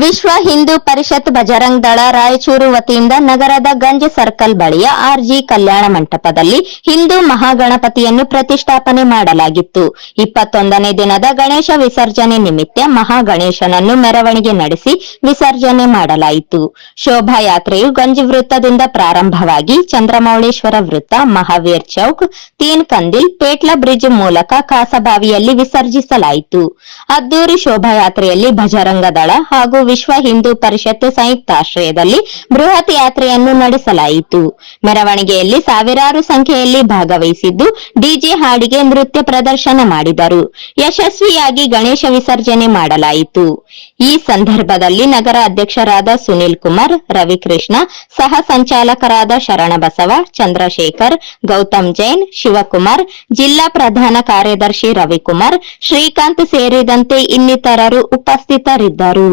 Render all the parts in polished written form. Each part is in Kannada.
ವಿಶ್ವ ಹಿಂದೂ ಪರಿಷತ್ ಬಜರಂಗ್ ದಳ ರಾಯಚೂರು ವತಿಯಿಂದ ನಗರದ ಗಂಜ್ ಸರ್ಕಲ್ ಬಳಿಯ ಆರ್ಜಿ ಕಲ್ಯಾಣ ಮಂಟಪದಲ್ಲಿ ಹಿಂದೂ ಮಹಾಗಣಪತಿಯನ್ನು ಪ್ರತಿಷ್ಠಾಪನೆ ಮಾಡಲಾಗಿತ್ತು. 21ನೇ ದಿನದ ಗಣೇಶ ವಿಸರ್ಜನೆ ನಿಮಿತ್ತ ಮಹಾಗಣೇಶನನ್ನು ಮೆರವಣಿಗೆ ನಡೆಸಿ ವಿಸರ್ಜನೆ ಮಾಡಲಾಯಿತು. ಶೋಭಾಯಾತ್ರೆಯು ಗಂಜ್ ವೃತ್ತದಿಂದ ಪ್ರಾರಂಭವಾಗಿ ಚಂದ್ರಮೌಳೇಶ್ವರ ವೃತ್ತ, ಮಹಾವೀರ್ ಚೌಕ್, ತೀನ್ ಕಂದಿಲ್, ಪೇಟ್ಲಾ ಬ್ರಿಡ್ಜ್ ಮೂಲಕ ಕಾಸಬಾವಿಯಲ್ಲಿ ವಿಸರ್ಜಿಸಲಾಯಿತು. ಅದ್ದೂರಿ ಶೋಭಾಯಾತ್ರೆಯಲ್ಲಿ ಬಜರಂಗ ದಳ ಹಾಗೂ ವಿಶ್ವ ಹಿಂದೂ ಪರಿಷತ್ ಸಂಯುಕ್ತಾಶ್ರಯದಲ್ಲಿ ಬೃಹತ್ ಯಾತ್ರೆಯನ್ನು ನಡೆಸಲಾಯಿತು. ಮೆರವಣಿಗೆಯಲ್ಲಿ ಸಾವಿರಾರು ಸಂಖ್ಯೆಯಲ್ಲಿ ಭಾಗವಹಿಸಿದ್ದು ಡಿಜೆ ಹಾಡಿಗೆ ನೃತ್ಯ ಪ್ರದರ್ಶನ ಮಾಡಿದರು. ಯಶಸ್ವಿಯಾಗಿ ಗಣೇಶ ವಿಸರ್ಜನೆ ಮಾಡಲಾಯಿತು. ಈ ಸಂದರ್ಭದಲ್ಲಿ ನಗರ ಅಧ್ಯಕ್ಷರಾದ ಸುನಿಲ್ ಕುಮಾರ್, ರವಿಕೃಷ್ಣ, ಸಹ ಸಂಚಾಲಕರಾದ ಶರಣಬಸವ, ಚಂದ್ರಶೇಖರ್, ಗೌತಮ್ ಜೈನ್, ಶಿವಕುಮಾರ್, ಜಿಲ್ಲಾ ಪ್ರಧಾನ ಕಾರ್ಯದರ್ಶಿ ರವಿಕುಮಾರ್, ಶ್ರೀಕಾಂತ್ ಸೇರಿದಂತೆ ಇನ್ನಿತರರು ಉಪಸ್ಥಿತರಿದ್ದರು.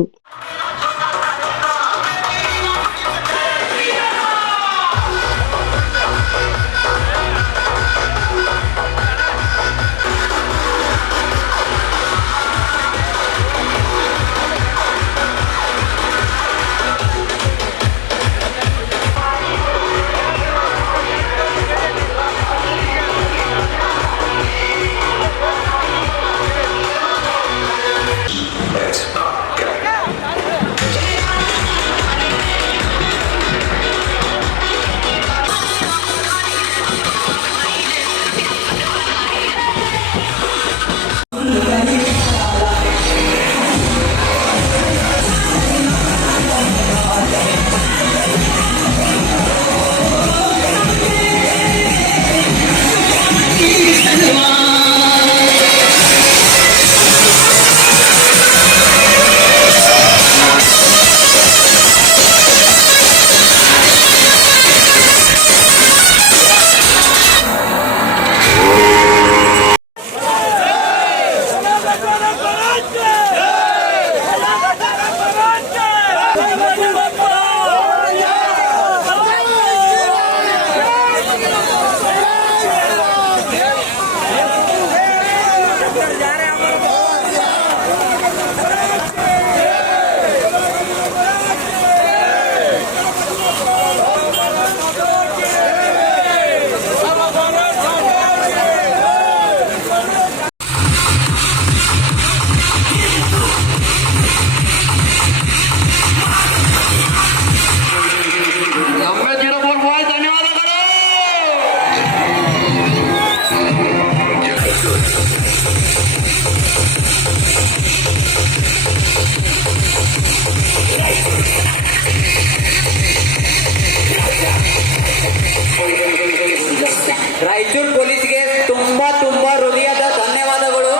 ರಾಯಚೂರು ಪೊಲೀಸ್ಗೆ ತುಂಬಾ ಹೃದಯದ ಧನ್ಯವಾದಗಳು.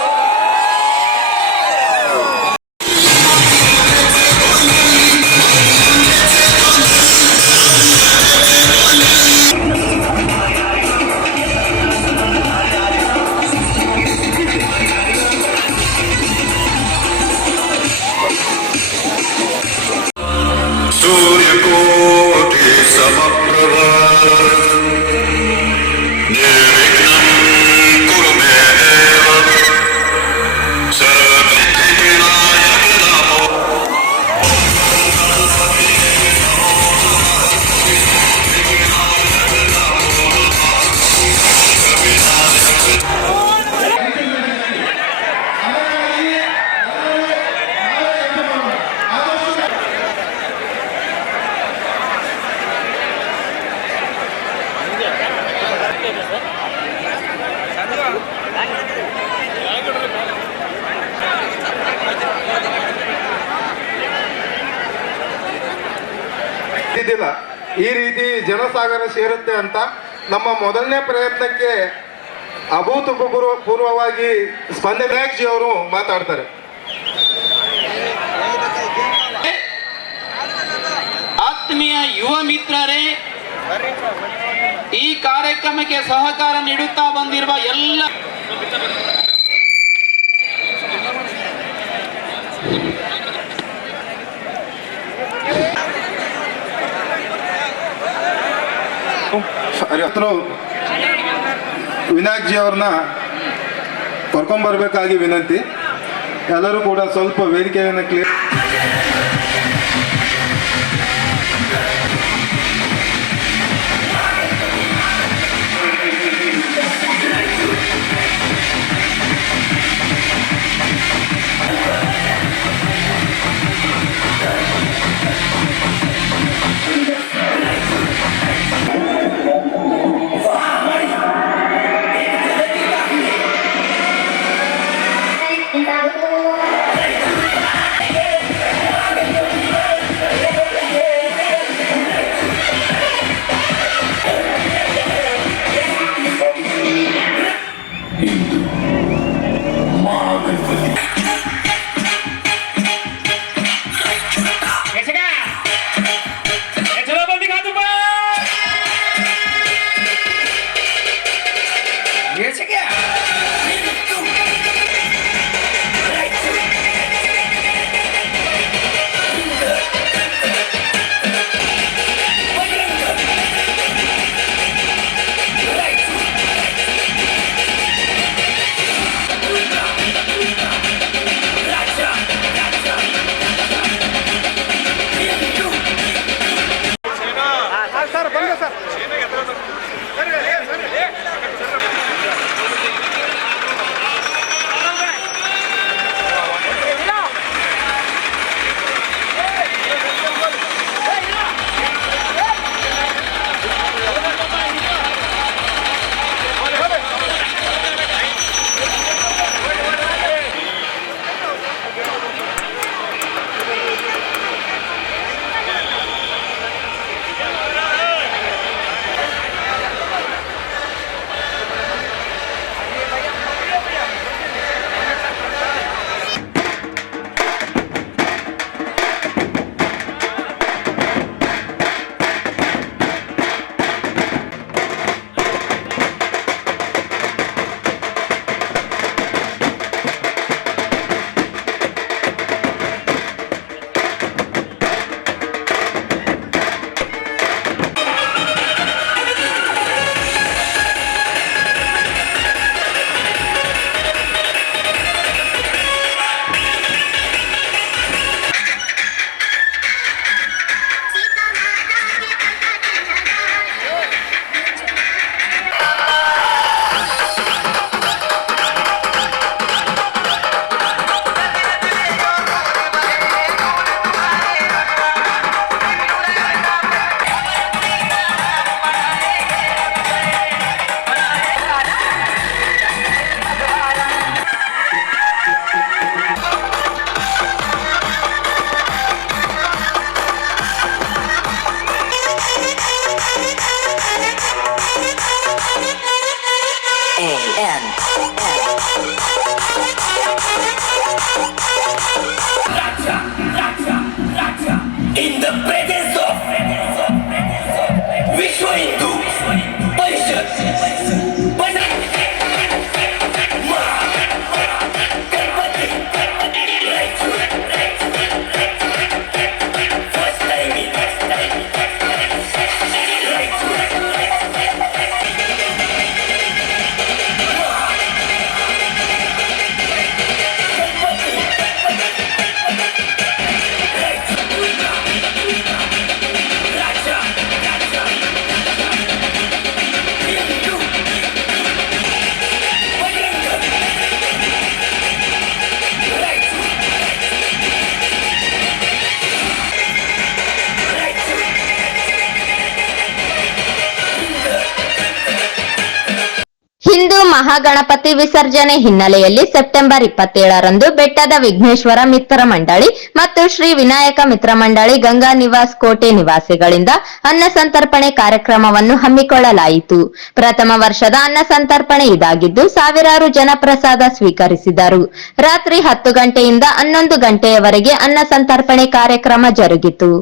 ಸೂರ್ಯಕೋಟಿ ಸಮಪ್ರಭ ಈ ರೀತಿ ಜನಸಾಗರ ಸೇರುತ್ತೆ ಅಂತ ನಮ್ಮ ಮೊದಲನೇ ಪ್ರಯತ್ನಕ್ಕೆ ಅಭೂತಪೂರ್ವವಾಗಿ ಸ್ಪಂದನಾಕ್ಷಿ ಅವರು ಮಾತಾಡ್ತಾರೆ. ಆತ್ಮೀಯ ಯುವ ಮಿತ್ರರೇ, ಈ ಕಾರ್ಯಕ್ರಮಕ್ಕೆ ಸಹಕಾರ ನೀಡುತ್ತಾ ಬಂದಿರುವ ಎಲ್ಲ ವಿನಾಯಕ್ ಜಿ ಅವ್ರನ್ನ ಕರ್ಕೊಂಡ್ಬರ್ಬೇಕಾಗಿ ವಿನಂತಿ. ಎಲ್ಲರೂ ಕೂಡ ಸ್ವಲ್ಪ ವೇದಿಕೆಯನ್ನು clear in the presence of Vishwa Hindu Parishad, first time in Hindu Mahaganapati ವಿಸರ್ಜನೆ ಹಿನ್ನೆಲೆಯಲ್ಲಿ ಸೆಪ್ಟೆಂಬರ್ 27ರಂದು ಬೆಟ್ಟದ ವಿಘ್ನೇಶ್ವರ ಮಿತ್ರ ಮಂಡಳಿ ಮತ್ತು ಶ್ರೀ ವಿನಾಯಕ ಮಿತ್ರ ಮಂಡಳಿ ಗಂಗಾ ನಿವಾಸ್ ಕೋಟೆ ನಿವಾಸಿಗಳಿಂದ ಅನ್ನ ಸಂತರ್ಪಣೆ ಕಾರ್ಯಕ್ರಮವನ್ನು ಹಮ್ಮಿಕೊಳ್ಳಲಾಯಿತು. ಪ್ರಥಮ ವರ್ಷದ ಅನ್ನ ಸಂತರ್ಪಣೆ ಇದಾಗಿದ್ದು ಸಾವಿರಾರು ಜನ ಪ್ರಸಾದ ಸ್ವೀಕರಿಸಿದರು. ರಾತ್ರಿ 10 ಗಂಟೆಯಿಂದ 11 ಗಂಟೆಯವರೆಗೆ ಅನ್ನ ಸಂತರ್ಪಣೆ ಕಾರ್ಯಕ್ರಮ ಜರುಗಿತು.